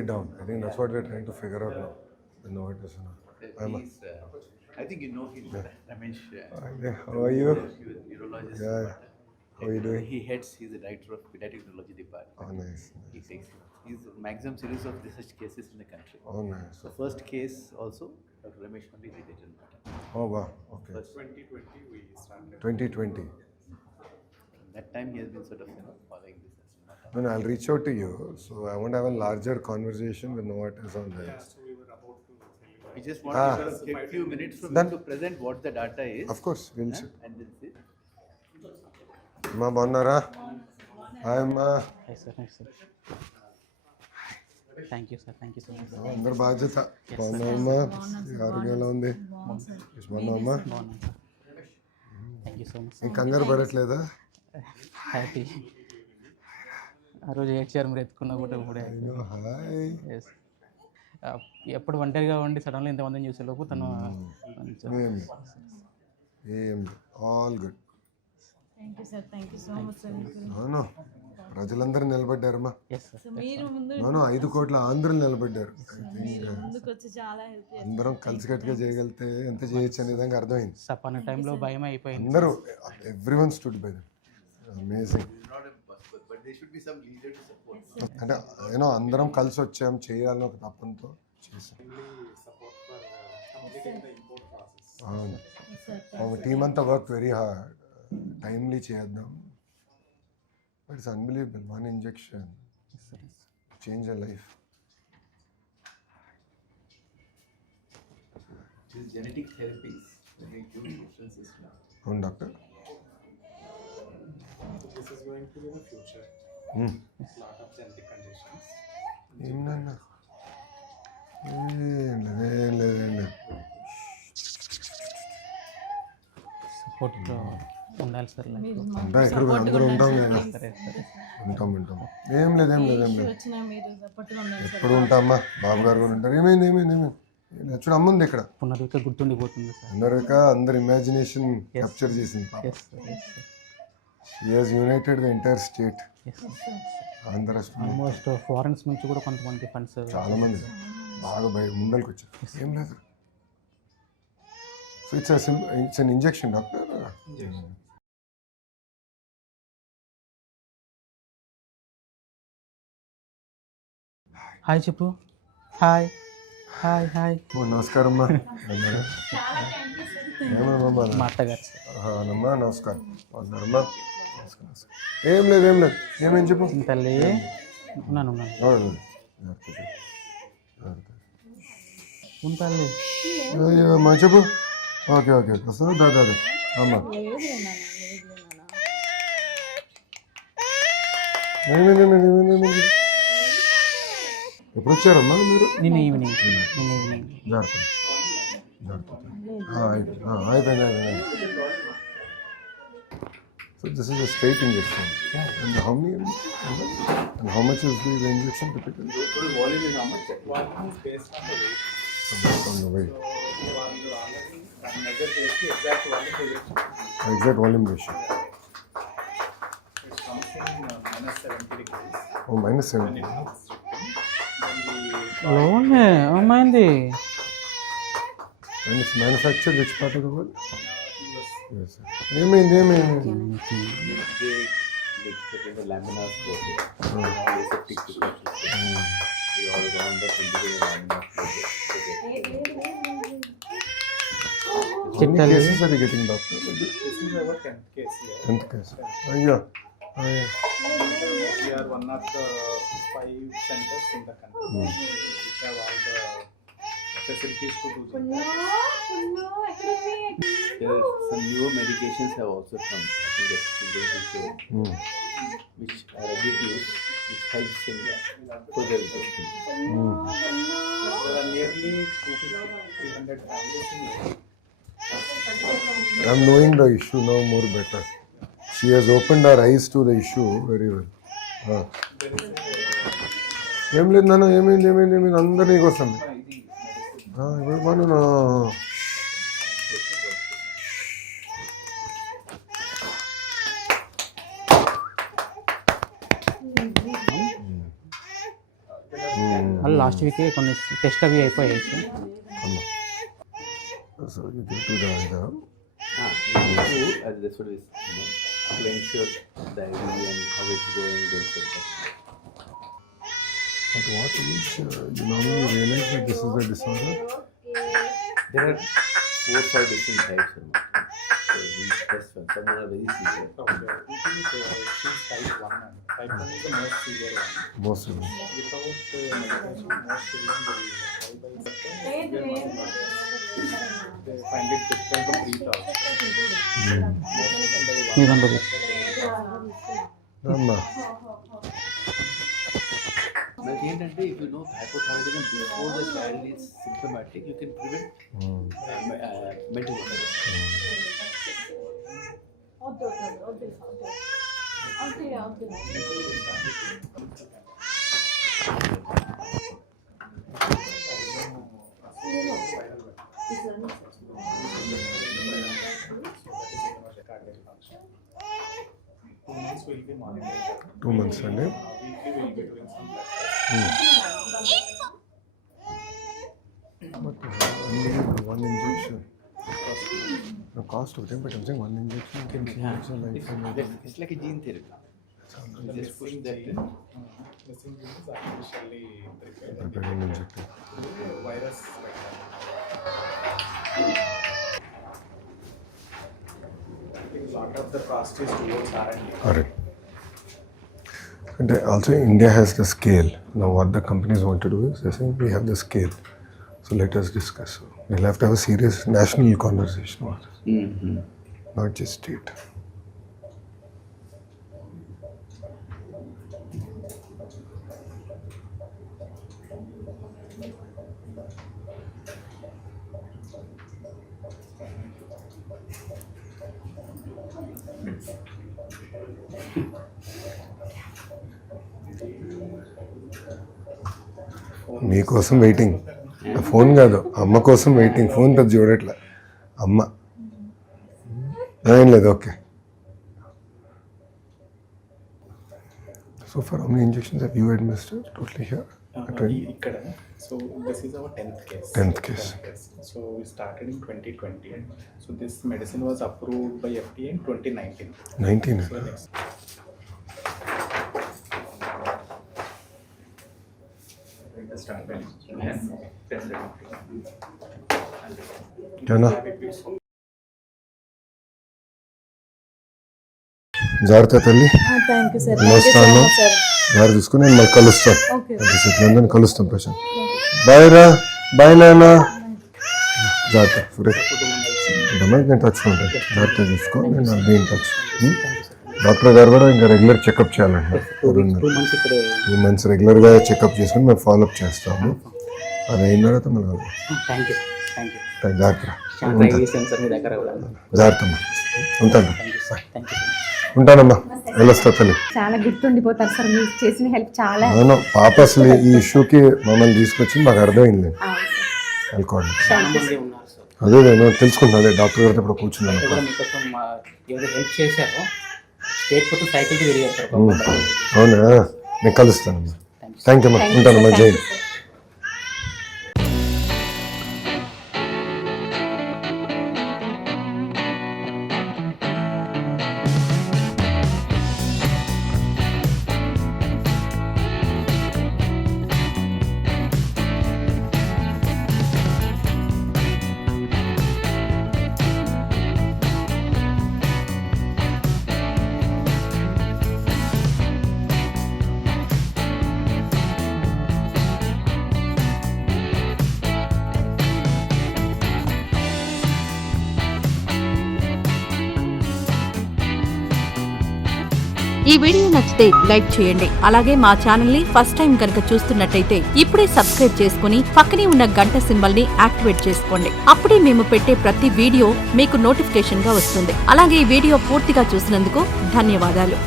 it down. I think that's what we're trying to figure out now. I know it is. I think you know him, Ramesh. How are you? He was urologist. Yeah. But, How are you doing? he's the director of pediatric urology department. Oh, nice. He takes he's the maximum series of such cases in the country. Oh, nice. The first case also, Dr. Ramesh only did it in Bhatta. Oh, wow. Okay. First, 2020 we started. 2020. that time he has been sort of following this as Bhatta. No, I'll reach out to you. So I want to have a larger conversation with Novartis on this. So we were about to tell you. We just want to get a few minutes from Done. you to present what the data is. Of course, we'll see. And then see. అమ్మా బాగున్నారా? హాయ్ అమ్మా. Hi sir, hi sir. Thank you sir, thank you so much. అందరు బాధ్యత. బాగున్నావమ్మా? ఆరోగ్యం ఎలా ఉంది? బాగున్నావమ్మా? బాగున్నాను sir. Thank you so much ఇంక కంగారు పడట్లేదా? హ్యాపీ. ఆ రోజు ఏడ్చారు మీరు ఎత్తుకున్నా కూడా ఇప్పుడే. హాయ్. ఎస్ ఎప్పుడు ఒంటరిగా ఉండి సడన్గా ఇంతమందిని చూసేలోపు తను ఏం all good. Thank you sir, thank you so much sir. అవును, ప్రజలందరూ నిలబడ్డారమ్మా. Yes sir. మీరు ముందు అవును, 5 కోట్ల ఆంధ్రులు నిలబడ్డారు. ముందుకు వచ్చి చాలా హెల్ప్ చేస్తారు. అందరం కలిసికట్టుగా చేయగలిగితే ఎంత చేయొచ్చు అనే విధంగా అర్థమైంది. సపన్న టైంలో భయం అయిపోయింది. అందరూ everyone stood by them. Amazing. Not a but there should be some leader to support. అంటే యూనో అందరం కలిసి వచ్చాం, చేయాలని ఒక తపంతో చేసాం. Support for completing the import process. అవును, సార్ టీమ్ అంతా వర్క్ వెరీ హార్డ్. టైమ్లీ చేద్దాం. But it's unbelievable. 1 injection change a life. These genetic therapies make huge differences now. అవును doctor. This is going to be the future. Lot of genetic conditions. ఏమన్నా ఏం లేదు. సపోర్ట్ ఉండాలి సార్. అంతా ఇక్కడ అందరూ ఉంటాం కదా. సరే సరే. ఉంటాం. ఏం లేదు. వచ్చినా మీరు సపోర్ట్గా ఉండాలి సార్. ఎప్పుడు ఉంటామా? బాబు గారు కూడా ఉంటారు. ఏమైంది? చూడు, అమ్ముంది ఇక్కడ. పునరుక గుర్తుండిపోతుంది సార్. అందరు ఇమాజినేషన్ క్యాప్చర్ చేసింది. Yes sir, yes sir. She has united the entire state. Yes sir. Andhra almost foreigns నుంచి కూడా కొంతమంది ఫండ్స్ చాలా మంది బాగా ముందరికి వచ్చారు. ఏం లేదు. So it's an injection doctor. Hi చెప్పు. Hi hi hi. నమస్కారం అమ్మా. ఏమమ్మా? మా అత్తగారు సార్. అమ్మా నమస్కారం. అమ్మా ఏం లేదు. ఏమేం చెప్పు. తల్లి ఉన్నాను. ఉంటాలి. అమ్మా చెప్పు. ఓకే వస్తుంది. దాదా అమ్మా ఏమైంది? ఎప్పుడు వచ్చారమ్మా మీరు? నిన్న ఈవినింగ్. జాగ్రత్త. అయిపోయింది. So this is a straight injection. And how many? And how much is the injection typically? Total volume is how much? Volume is based on the weight. Based on the weight. You already measure the exact volume projection. Exact volume ratio. It comes in minus 70 degrees. Oh, minus 70. Then లోనే అమ్మాయింది. And it's manufactured which part of the world? Yes, sir. ఏమైంది? They put the laminar flow here. Aseptic situation. We all round up into the laminar flow here. How many cases are you getting, doctor? this is our 10th case here. 10th case. అయ్యో. We are one of the 5 centers in the country which have all the facilities to do this. There are some newer medications have also come. I think that's going to show, which are ready to use, which helps in further testing. There are nearly 200-300 families in India. I'm knowing the issue now more better. She has opened her eyes to the issue very well. ఏం లేదు నాన్న. ఏమైంది? అందరు నీకు వస్తుంది. ఇప్పుడు లాస్ట్ వీకే కొన్ని టెస్ట్ అవి అయిపోయాయి sir. So you give to the That's what is, to ensure the IVD and how it's going, they'll check that. At what age you normally realize that this is the disorder? There are 4 or 5 different types. So these tests, some are very severe. Okay. It is she's type 1 and type 1 is the most severe one. Most of them. Without medication, most children will die by severe one. They find it difficult to breathe out. Most of them by మీ దాంట్లో Ramma. But ఏంటంటే if you know hypothyroidism before the child is symptomatic, you can prevent mental illness. will be monitored. 2 months అండి. Weekly we will be doing some blood tests. But only one injection. The cost of them, but I'm saying one injection can change the life. It's like a gene therapy. You just push that in. The single is artificially prepared. Prepared and injected. Virus like that. I think a lot of the cost is towards R&D. Alright. And also India has the scale. Now what the companies want to do is they say we have the scale. So let us discuss. So we'll have to have a serious national conversation on this, not just state. మీకోసం waiting. Phone కాదు, అమ్మ కోసం waiting. Phone పెద్ద చూడట్లే అమ్మ. ఏం లేదు, okay. So for how many injections have you administered totally here? Ikkada. So this is our 10th case. 10th case. So we started in 2020. So this medicine was approved by FDA in 2019. 19. So next. Jana. జాగ్రత్త తల్లి. Thank you sir. వస్తాను. జాగ్రత్త తీసుకుని నేను మళ్ళీ కలుస్తాను. ఓకే. అందరిని కలుస్తాం ప్రశాంత్. బాయ్ రా. బాయ్ నాన్న. జాగ్రత్త. నేను టచ్లో ఉంటాను. జాగ్రత్త చూసుకో. నేను బీ ఇన్ టచ్. డాక్టర్ గారు కూడా ఇంకా రెగ్యులర్ చెకప్ చేయాలంట. 2 months రెగ్యులర్గా చెకప్ చేసుకుని మేము ఫాలోఅప్ చేస్తాము. అది అయిన తర్వాత మళ్ళీ జాగ్రత్త. జాగ్రత్త అమ్మా. ఉంటానమ్మా. వెళ్ళొస్తా తల్లి. చాలా గుర్తుండిపోతారు సార్ మీరు చేసిన హెల్ప్ చాలా. అవును పాప అసలు ఈ ఇష్యూకి మమ్మల్ని తీసుకొచ్చి మాకు అర్థమైంది. అనుకోండి అదే నేను తెలుసుకుంటాను. అదే డాక్టర్ గారితో ఇప్పుడు కూర్చున్నాను. హెల్ప్ చేశారు. స్టేట్ మొత్తం సైకిల్కి తిరిగారు. అవునా, నేను కలుస్తానమ్మా. థ్యాంక్ యూ అమ్మా. ఉంటానమ్మా. జై. ఈ వీడియో నచ్చితే లైక్ చేయండి. అలాగే మా ఛానల్ ని ఫస్ట్ టైం కనుక చూస్తున్నట్టయితే ఇప్పుడే సబ్స్క్రైబ్ చేసుకుని పక్కనే ఉన్న గంట సింబల్ ని యాక్టివేట్ చేసుకోండి. అప్పుడే మేము పెట్టే ప్రతి వీడియో మీకు నోటిఫికేషన్ గా వస్తుంది. అలాగే ఈ వీడియో పూర్తిగా చూసినందుకు ధన్యవాదాలు.